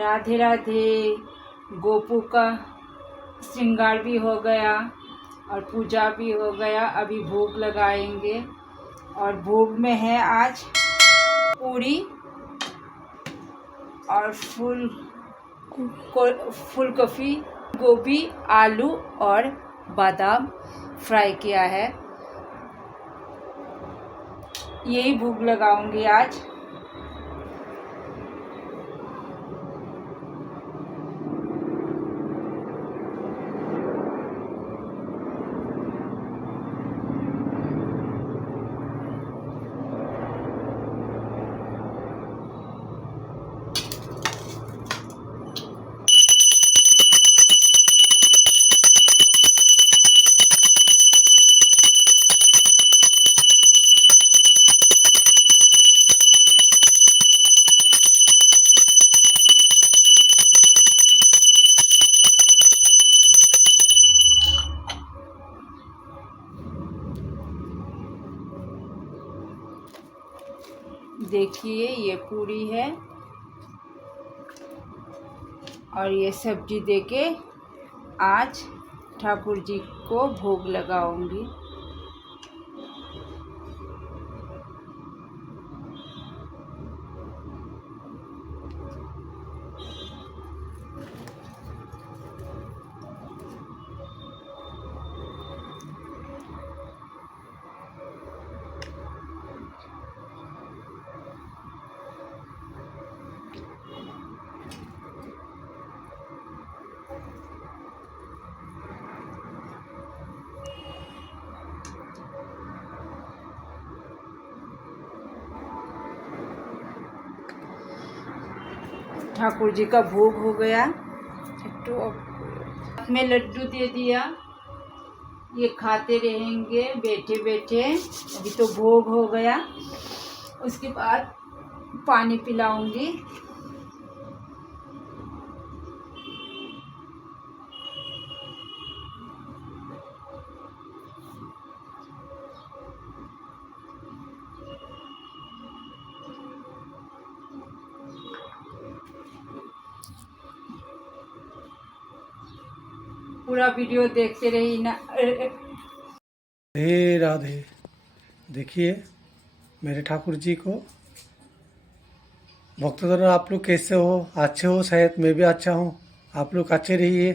राधे राधे। गोपू का श्रृंगार भी हो गया और पूजा भी हो गया। अभी भोग लगाएंगे और भोग में है आज पूरी और फूलगोभी, गोभी, आलू और बादाम फ्राई किया है। यही भोग लगाऊंगी आज। देखिए ये पूरी है और ये सब्जी देके आज ठाकुर जी को भोग लगाऊंगी। ठाकुर जी का भोग हो गया। हाथ में लड्डू दे दिया, ये खाते रहेंगे बैठे बैठे। अभी तो भोग हो गया, उसके बाद पानी पिलाऊंगी। पूरा वीडियो देखते रही ना। राधे राधे। देखिए मेरे ठाकुर जी को। भक्तजन आप लोग कैसे हो? अच्छे हो? शायद मैं भी अच्छा हूँ। आप लोग अच्छे रहिए,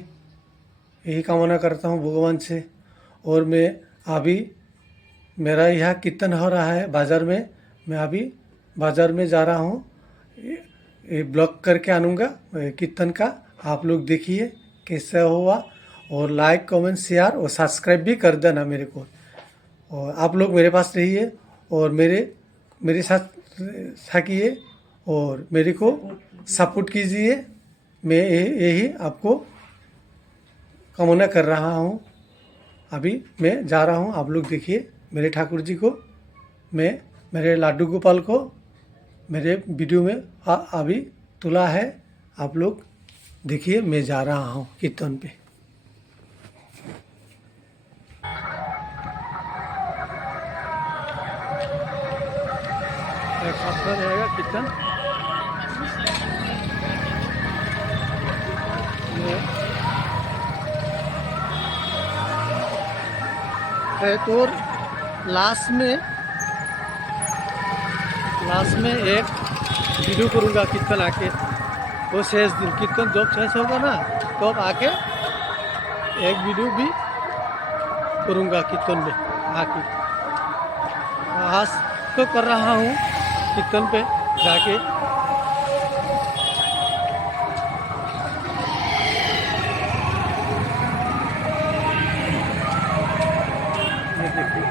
यही कामना करता हूँ भगवान से। और मैं अभी मेरा यहाँ कीर्तन हो रहा है बाज़ार में। मैं अभी बाज़ार में जा रहा हूँ, ये ब्लॉग करके आनूँगा कीर्तन का। आप लोग देखिए कैसा हुआ, और लाइक कमेंट शेयर और सब्सक्राइब भी कर देना मेरे को। और आप लोग मेरे पास रहिए और मेरे साथ থাকিए और मेरे को सपोर्ट कीजिए। मैं यही आपको कामना कर रहा हूँ। अभी मैं जा रहा हूँ, आप लोग देखिए मेरे ठाकुर जी को। मैं मेरे लाडू गोपाल को मेरे वीडियो में अभी तुला है। आप लोग देखिए मैं जा रहा हूँ कीर्तन पे। एक हफ्ता रहेगा कीर्तन। तो लास्ट में एक वीडियो करूँगा कीर्तन आके। वो शेष दिन कीर्तन जब शेष होगा ना, तब आके एक वीडियो भी करूँगा कीर्तन में आके। आज तो कर रहा हूँ कीर्तन पे जाके। ये देखिए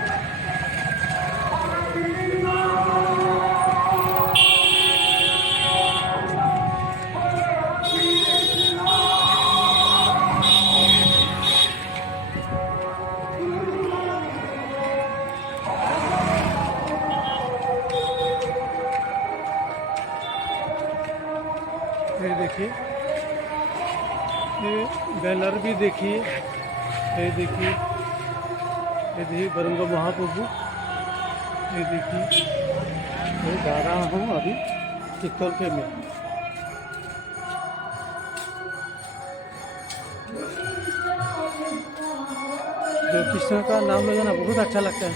ये देखिए, ये बैनर भी देखिए। ये देखिए, ये देखिए बरंगा महाप्रभु। ये देखिए, मैं जा रहा हूँ अभी कीर्तन पे। मैं जो कृष्ण का नाम लेना बहुत अच्छा लगता है,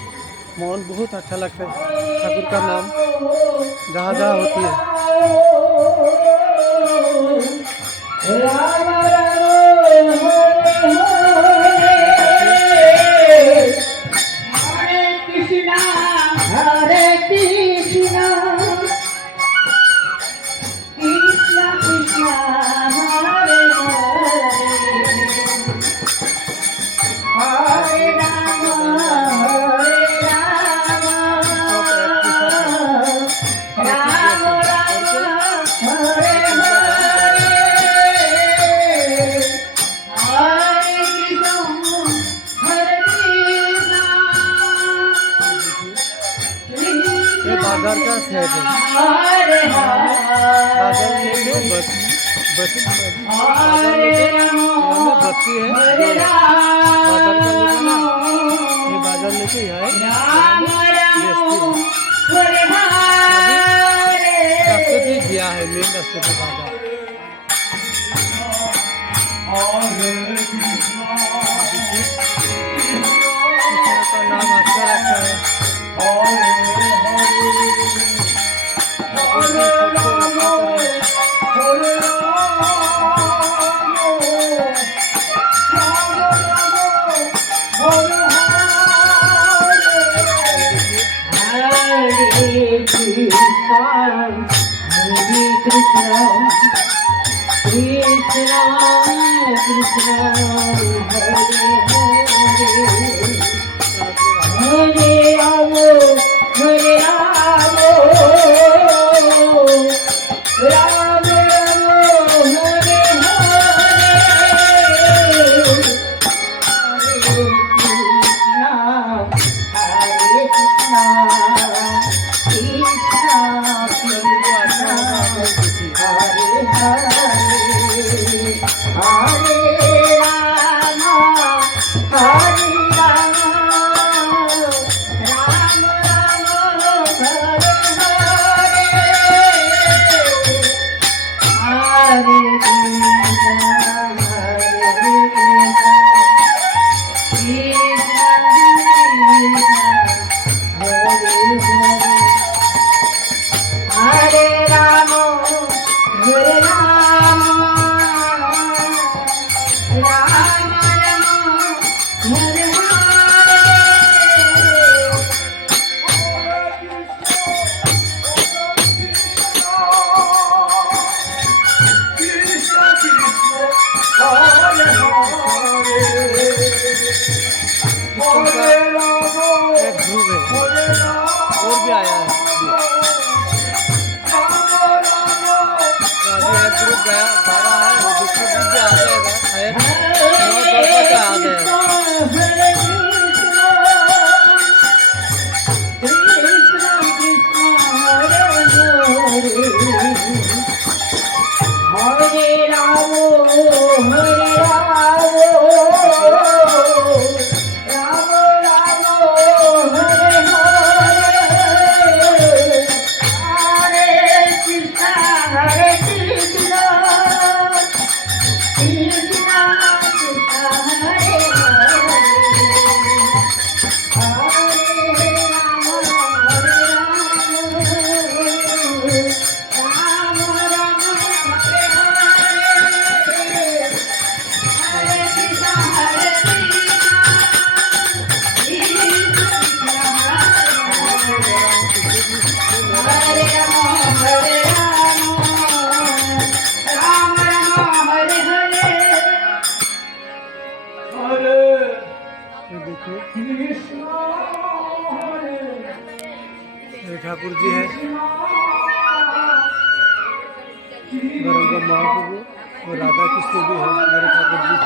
मन बहुत अच्छा लगता है। ठाकुर का नाम जहाँ जहाँ होती है। ये बाजार का सेट है। बाजार लेके बाजार लेके यहाँ में बस्ती है। बाजार का लेके ना, ये बाजार लेके यहाँ रास्ते पे गया है, मेन रास्ते पे बाजार। का नाम अच्छा लगता है। एक ध्रुव है और भी आया है। अभी एक ग्रुप गया 12 है, वो दूसरा ग्रुप भी आ जाएगा शायद 9-10 बजे आ जाएगा। ये ठाकुर जी है, गौरंगा महाप्रभु और राधा कृष्ण भी है मेरे Thakur ji.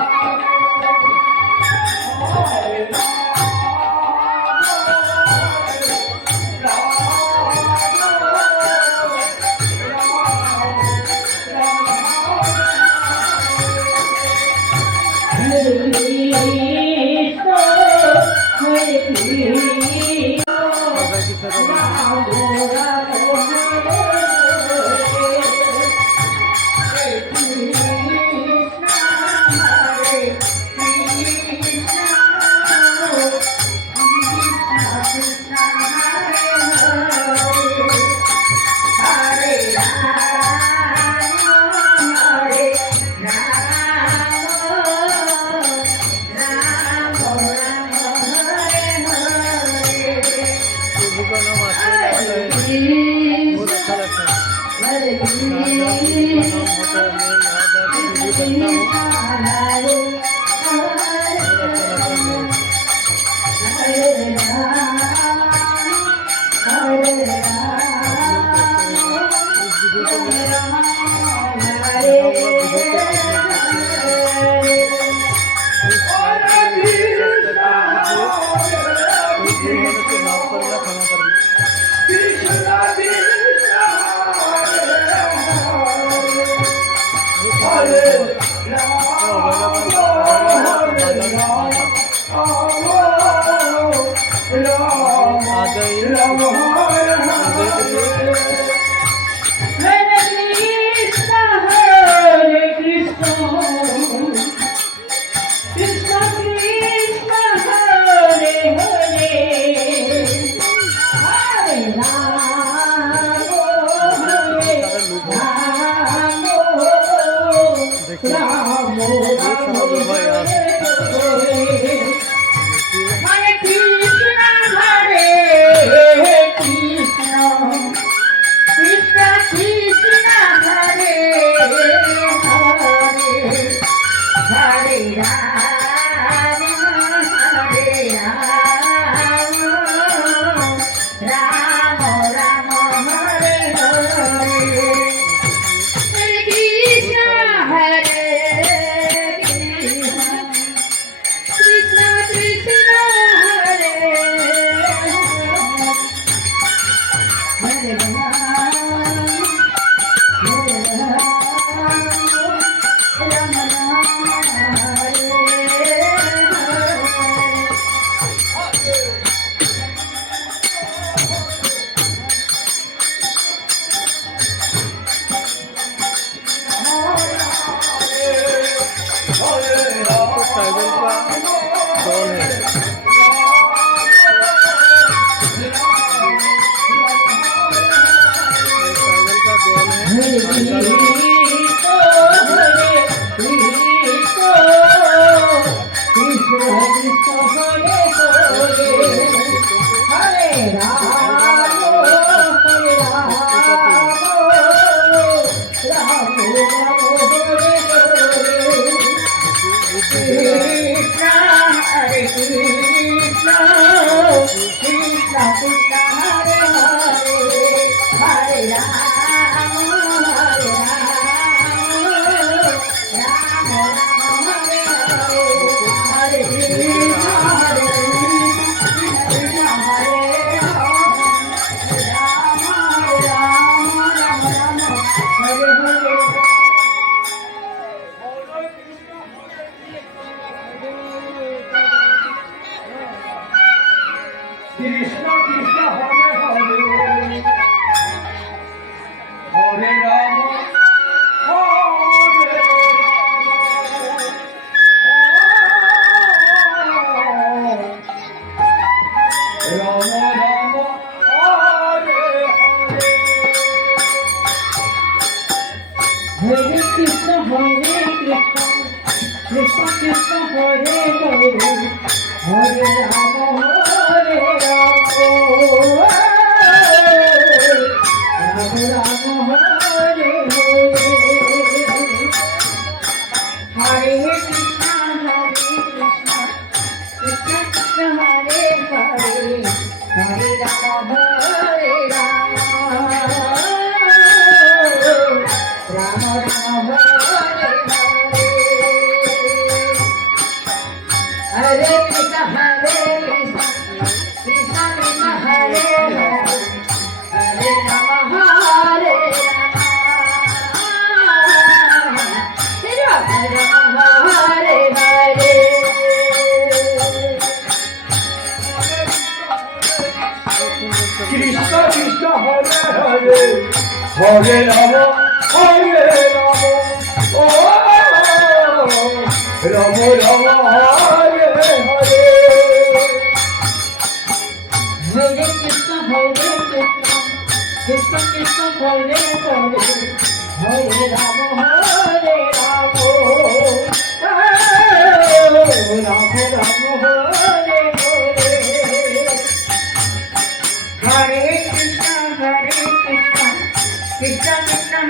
Hare Rama, Hare Rama.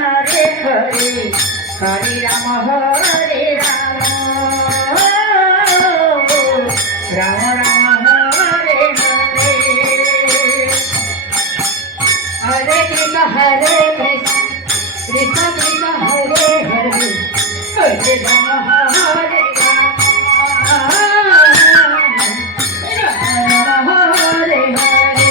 Hare Hare Hare Ram हरे राम राम राम हरे हरे हरे कृष्ण कृष्ण कृष्ण हरे हरे हरे राम हरे राम राम हरे हरे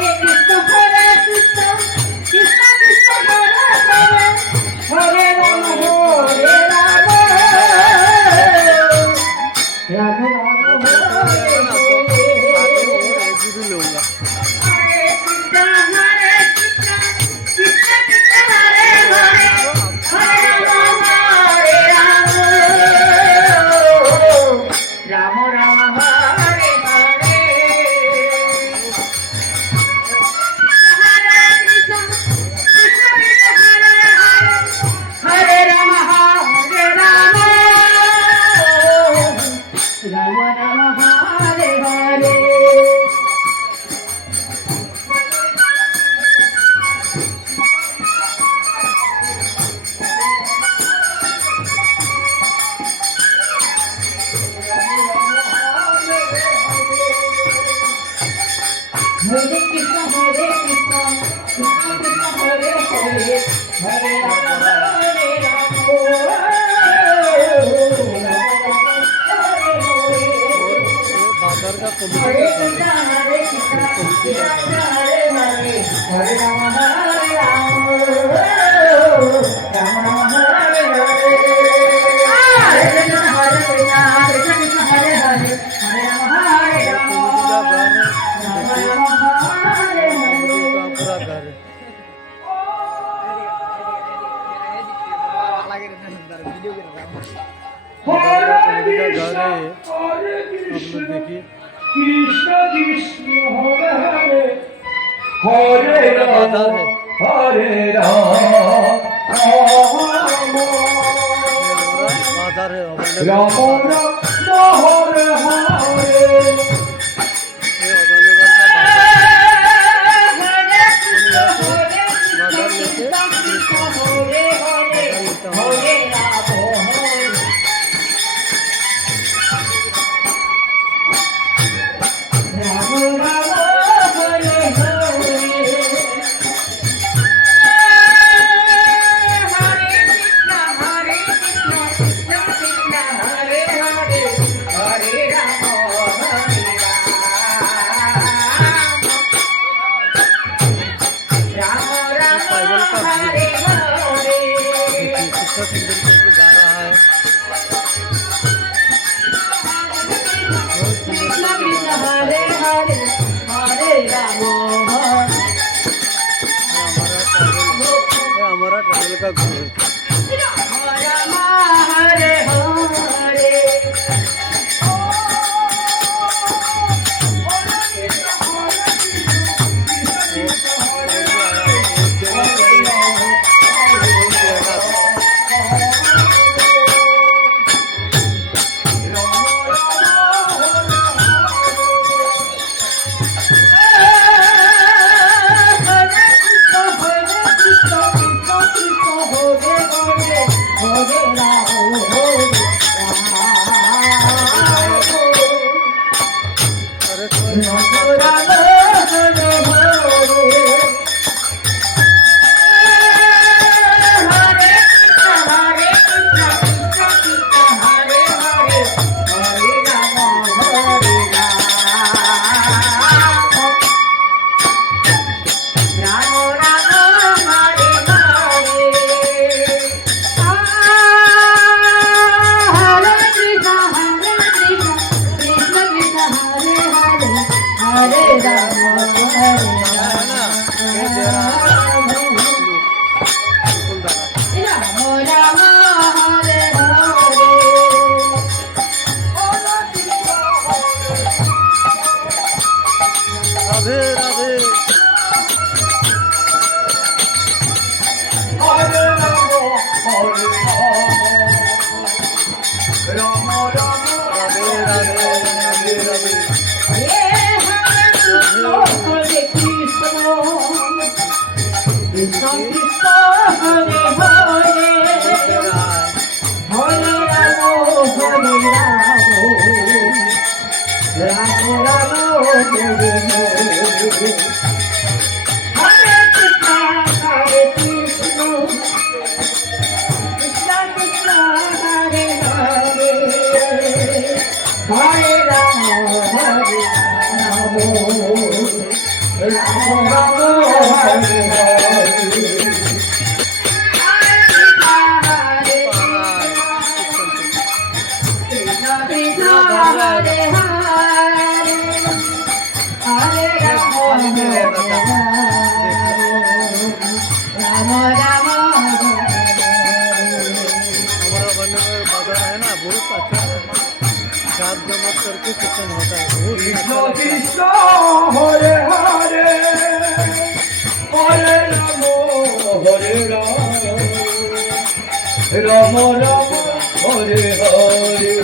हरे कृष्ण कृष्ण कृष्ण हरे हरे हरे राम हरे राम राम राम हरे हरे लूंगा हरे कृष्ण कृष्ण कृष्ण हरे हरे हरे राम हरे राम राम राम हरे हरे हरे कृष्ण कृष्ण कृष्ण हरे हरे हरे राम हरे राम राम राम हरे हरे हरे कृष्ण कृष्ण कृष्ण हरे हरे हरे राम हरे राम बाजार का हरे कृष्ण हरे हरे हरे राम हरे राम राम राम हरे हरे हरे कृष्ण कृष्ण हरे हरे हरे राम हरे राम राम राम हरे हरे पूरा घर हरे का घर है ये। हरे आप लोग देखिए कृष्ण कृष्ण हरे हरे हरे पूरा राम बाजार है हरे राम बाजार है राम राम हरे हरे ये अवेलेबल का बाजार बाजार लेके ट्राइबल का देखिए कितना सुंदर करके गा रहा है बहुत सुंदर करके गा रहा है ये हमारा ट्राइबल का घर है हरे कृष्ण कृष्ण हरे हरे हरे राम राम राम हरे हरे हरे कृष्ण कृष्ण कृष्ण हरे हरे हरे राम राम राम हरे हरे हमारा वन्यमय बाजार है ना, बहुत अच्छा जात जमात करके कीर्तन होता है, बहुत ही अच्छा कृष्ण लगता है। Krishna Hare Hare Hare Ram Ram Hare Hare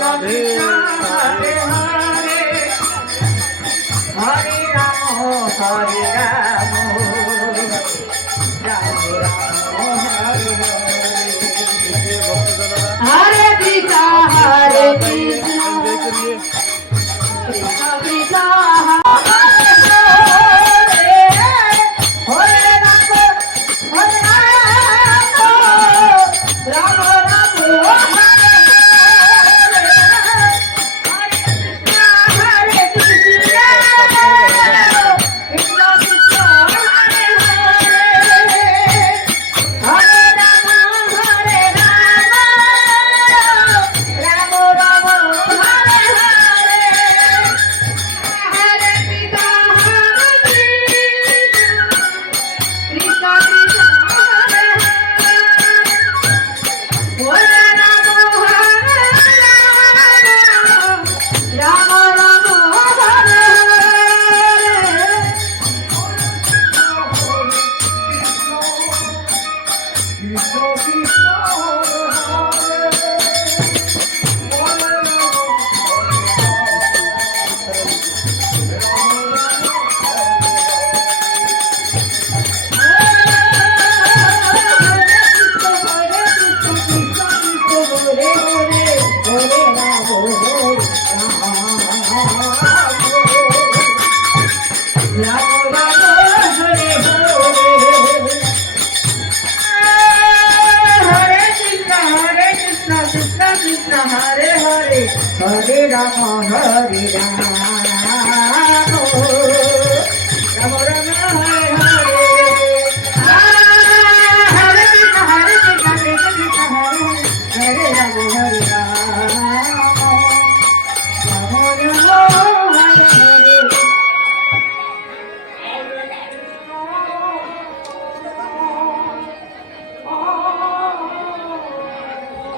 Hare Hare Hare Rama Hare Rama Rama Rama Hare देखिए भक्तजनों, Hare Krishna Hare Krishna enjoy करिए। Krishna Krishna Hare Hare Hare Rama Hare Rama Rama Rama Hare Krishna Krishna Krishna Hare Hare Hare Rama Hare Rama Rama Rama Hare Hare Hare Krishna Krishna Krishna Hare Hare Rama Hare Rama Rama Hare Hare Rama Hare Rama Rama Rama Hare Hare Hare Krishna Hare Krishna Krishna Krishna Hare Hare Rama Hare Rama Rama Rama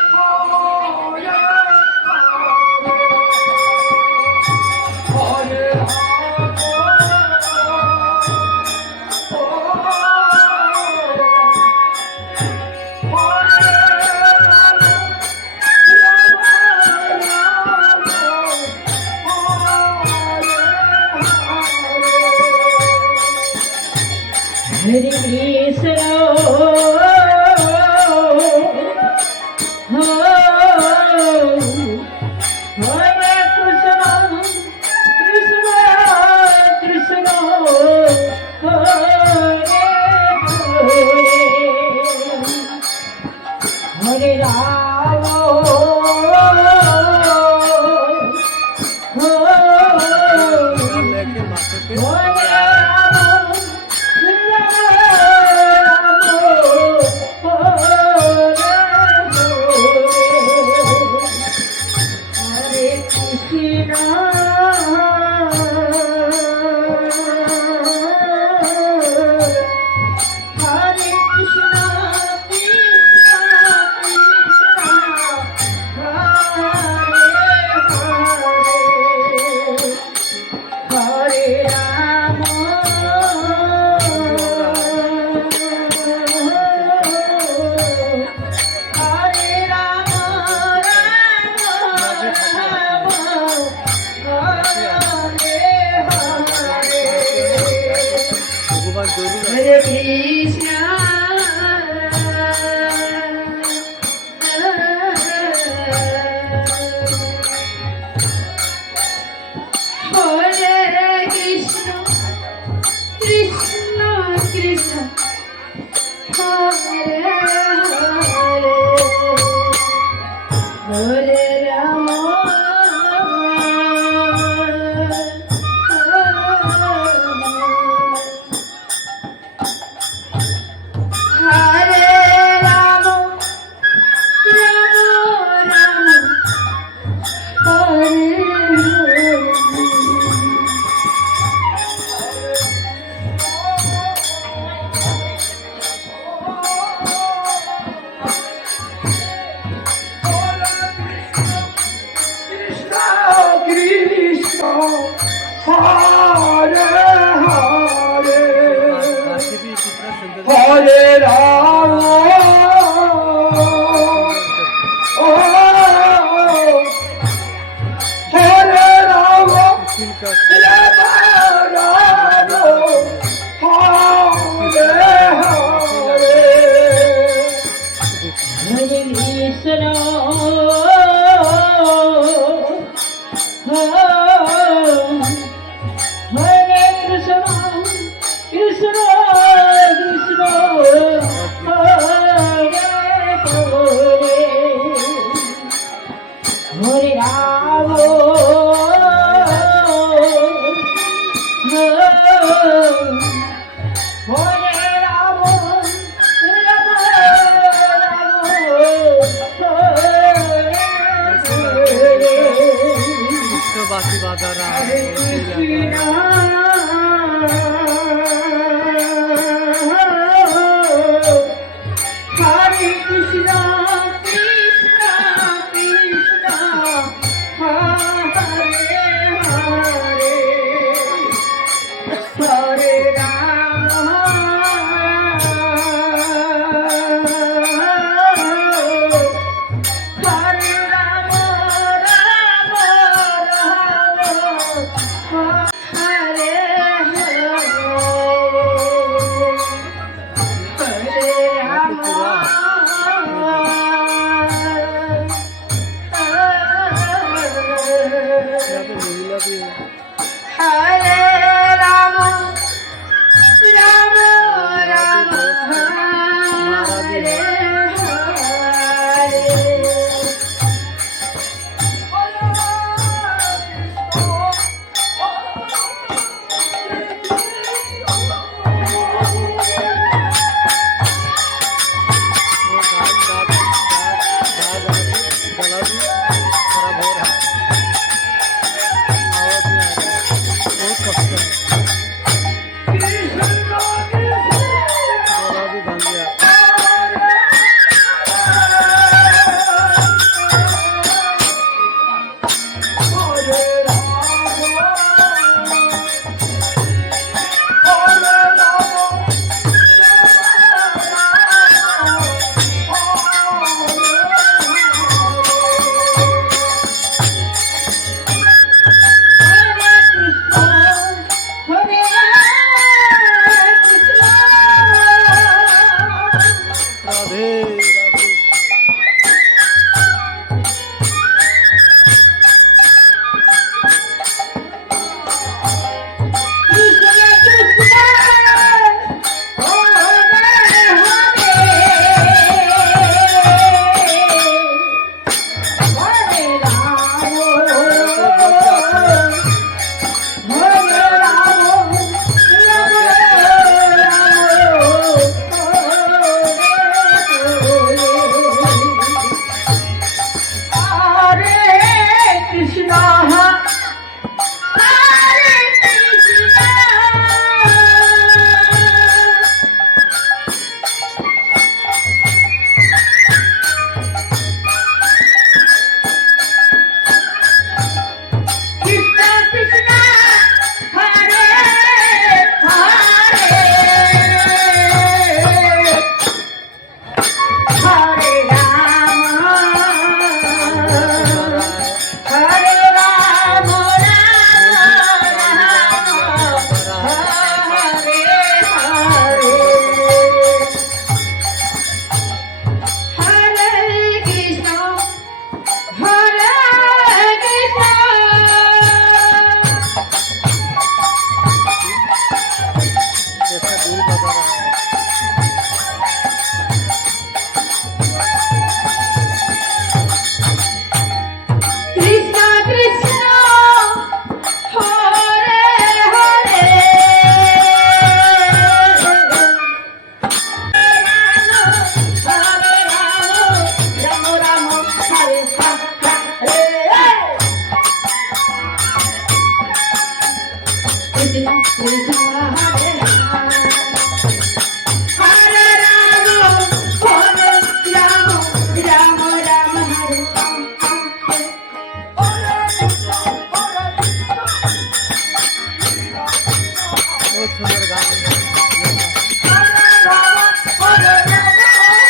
Hare Hare Hare Krishna Hare Krishna Krishna Krishna Hare Rama लेके माथे पे Hare Krishna बाकी बात आ रहा है Hare बहुत सुंदर गान है।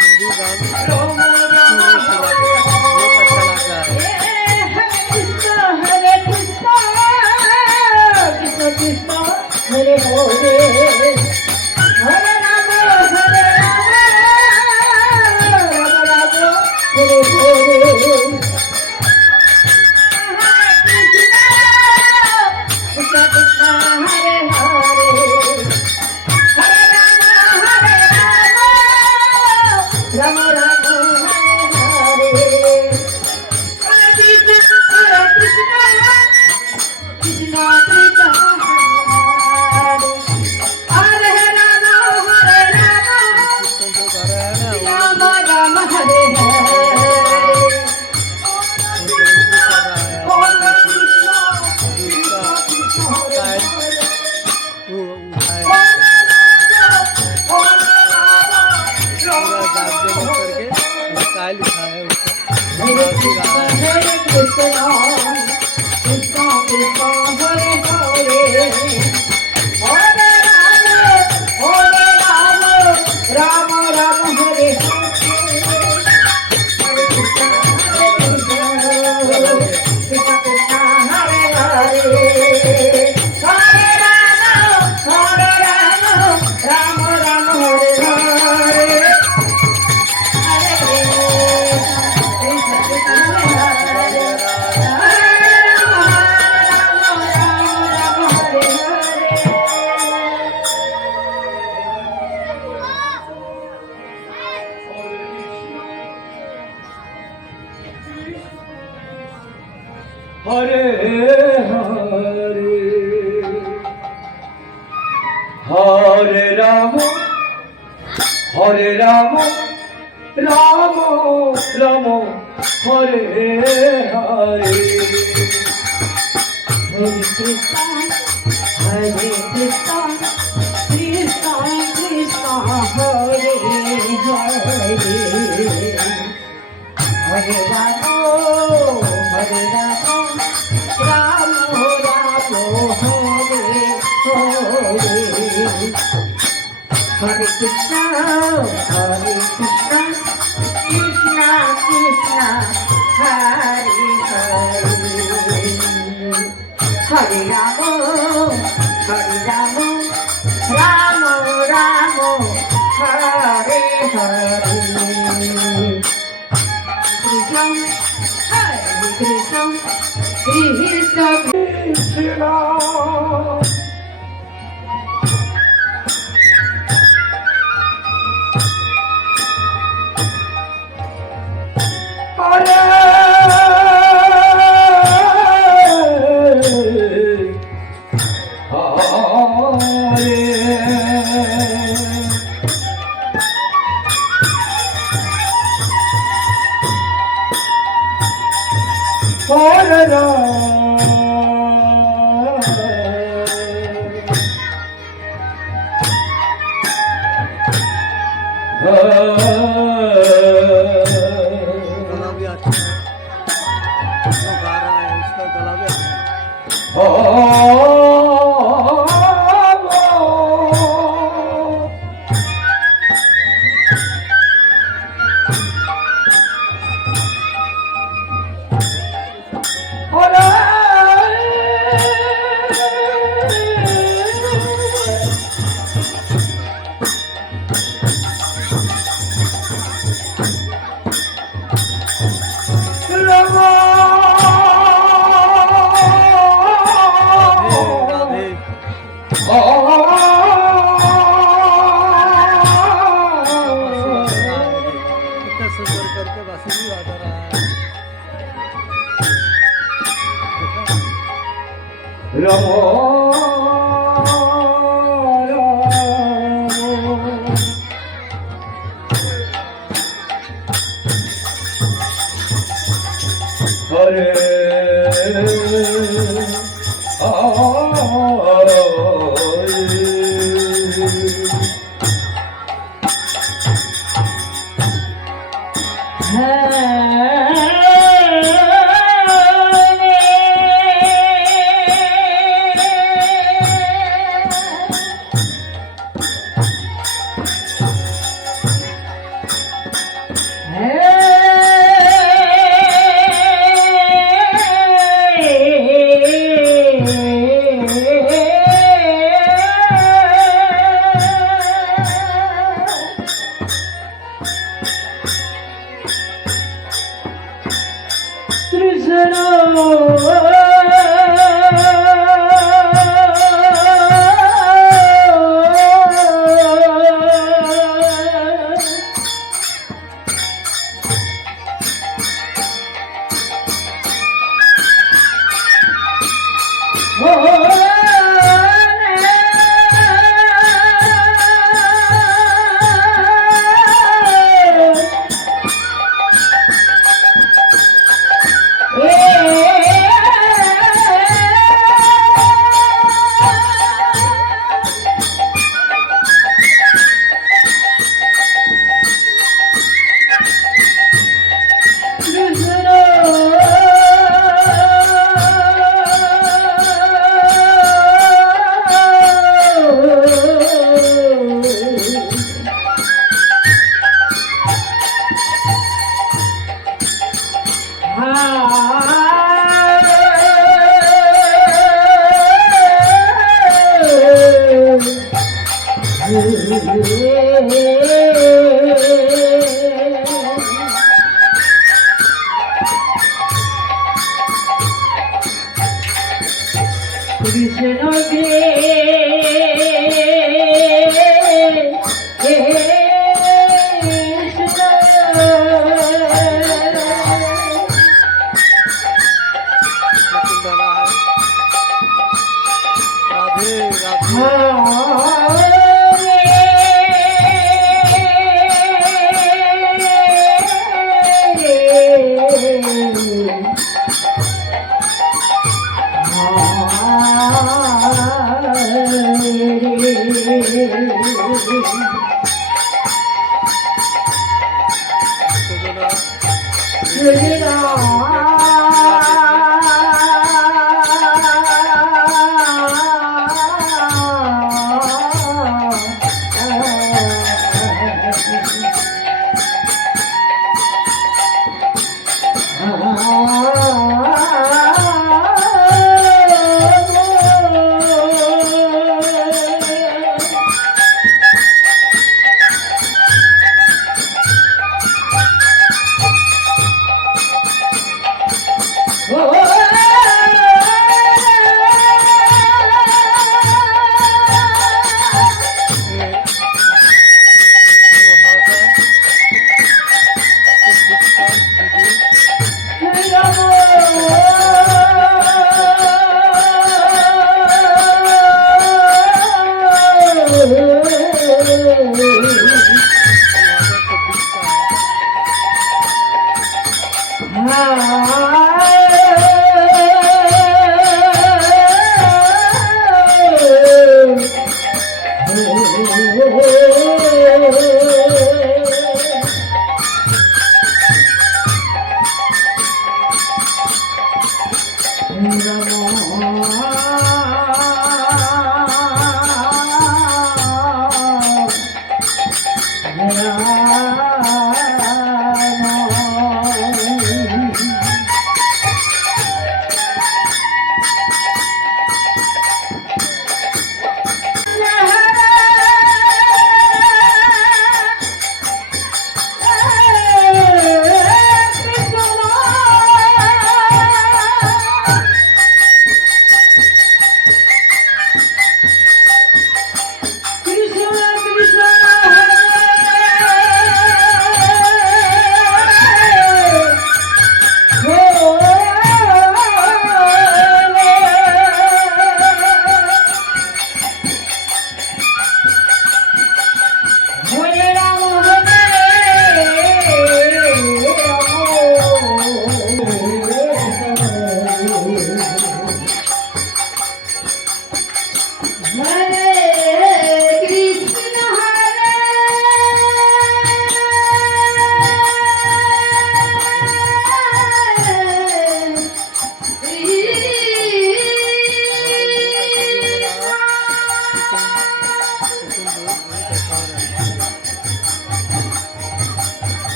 हिंदी गान सुनने के बाद बहुत अच्छा लग रहा है। हरे हरे हरे राम हरे राम राम राम हरे हरे कृष्ण कृष्ण हरे हरे हरे राम राम राम हरे हरे कृष्ण कृष्ण कृष्ण कृष्ण हरे राम कीर्तन जो गा रहा है ना वो राम राम हरे हरे हिंदी कर रहा है। हरे कृष्ण उसका वो उठाए पूरा जाग जगत करके वो स्टाइल उठा है उसका हरे गाना भी गा रहा है। कृष्ण कृष्ण कृष्ण हरे हरे हरे राम राम हरे हरे कृष्ण कृष्ण कृष्ण हरे हरे हरे राम राम हरे हरे हरे हरे हरे राम राम राम हरे हरे हरे कृष्ण कृष्ण कृष्ण हरे हरे हरे राम राम राम हरे हरे हरे कृष्ण कृष्ण कृष्ण हरे हरे हरे राम राम राम हरे हरे कृष्ण हरे कृष्ण कृष्ण कृष्ण गला भी अच्छा है जो गा रहा है उसका गला भी अच्छा है। राधे कितना सुंदर करके बांसुरी बजा रहा है। हरे কৃষ্ণ राधे राधे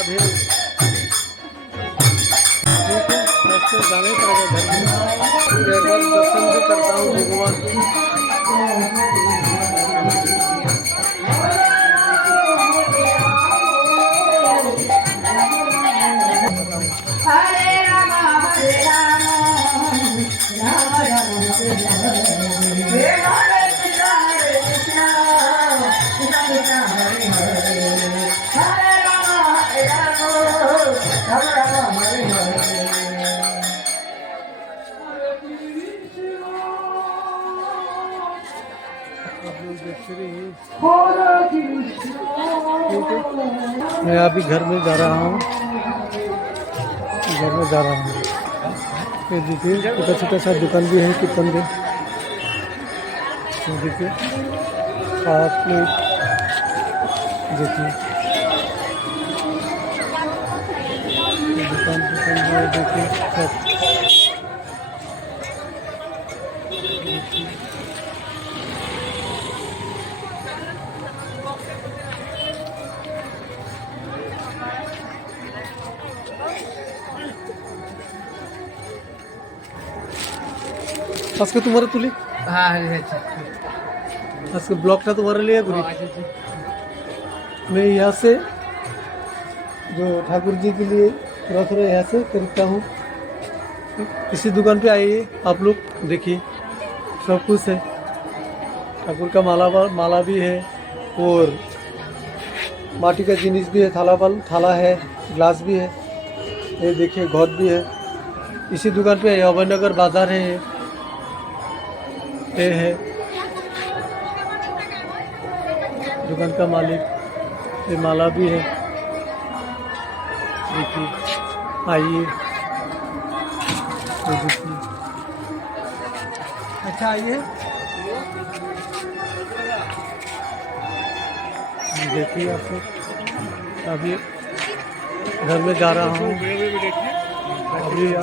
राधे। ठीक है, बस तो जाना ही पड़ेगा घर में। फिर एक बार दर्शन भी करता हूँ भगवान के। Hare Rama, Hare Rama, Rama Rama, Hare Hare, Hare Krishna, Krishna Krishna, Hare Hare, Hare Rama, Hare Rama, Rama Rama, Hare Hare. आप लोग देखते रहिए। Hare Krishna. ठीक है, मैं अभी घर में जा रहा हूँ। घर में जा रहा हूँ। ये देखिए छोटा छोटा सा दुकान भी है कीर्तन के। ये देखिए आप लोग देखिए ये दुकान दुकान भी है, देखिए सब। आज के तुम्हारे तुली आज के ब्लॉक था तुम्हारे लिए गुरु। मैं यहाँ से जो ठाकुर जी के लिए थोड़ा थोड़ा यहाँ से खरीदता हूँ। इसी दुकान पे आइए आप लोग, देखिए सब कुछ है। ठाकुर का माला भी है और माटी का जिनिस भी है, थाला है, ग्लास भी है। ये देखिए घोट भी है। इसी दुकान पे अभयनगर बाजार है। ये है दुकान का मालिक। ये माला भी है, देखिए आइए। ये देखिए, अच्छा आइए देखिए आप लोग। अभी घर में जा रहा हूँ।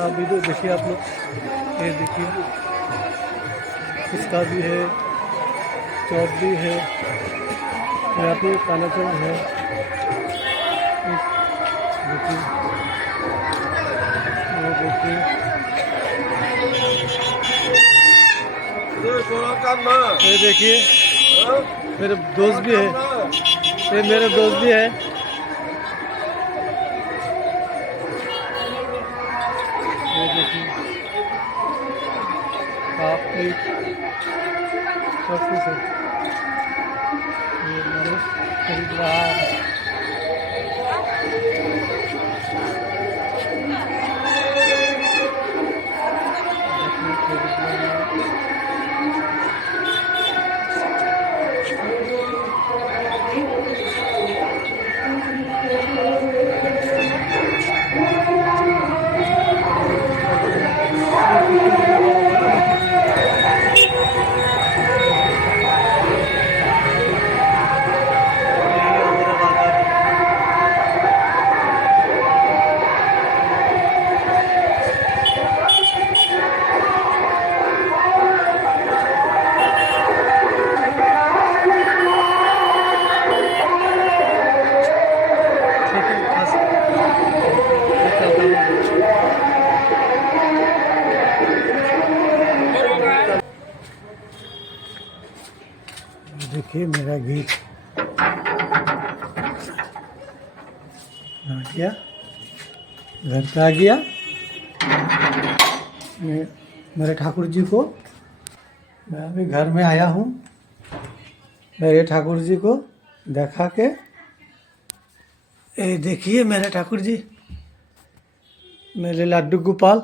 अभी तो देखिए आप लोग, ये देखिए इसका भी है, चौक भी है, यहाँ पे कानाचल है। देखिए ये देखिए ये देखिए मेरे दोस्त भी है। ये मेरे दोस्त भी है। ये देखिए आप एक सब कुछ है। ये मनुष्य खरीद रहा है। देखिए खरीद रहा है। देखिए मेरा गीत आ गया, घर पे आ गया। मैं मेरे ठाकुर जी को, मैं अभी घर में आया हूँ। मेरे ठाकुर जी को देखा के, ये देखिए मेरे ठाकुर जी, मेरे लड्डू गोपाल।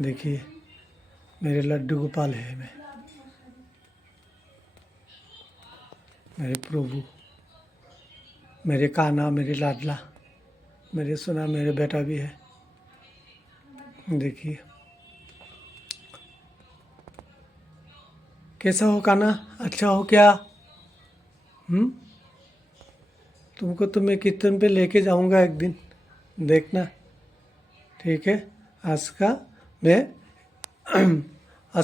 देखिए मेरे लड्डू गोपाल है। मेरे प्रभु, मेरे कान्हा, मेरे लाडला, मेरे सोना, मेरे बेटा भी है। देखिए कैसा हो कान्हा, अच्छा हो क्या? तुमको तो मैं कीर्तन पे लेके जाऊंगा एक दिन, देखना। ठीक है, आज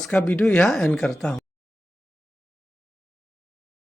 का वीडियो यहाँ एंड करता हूँ।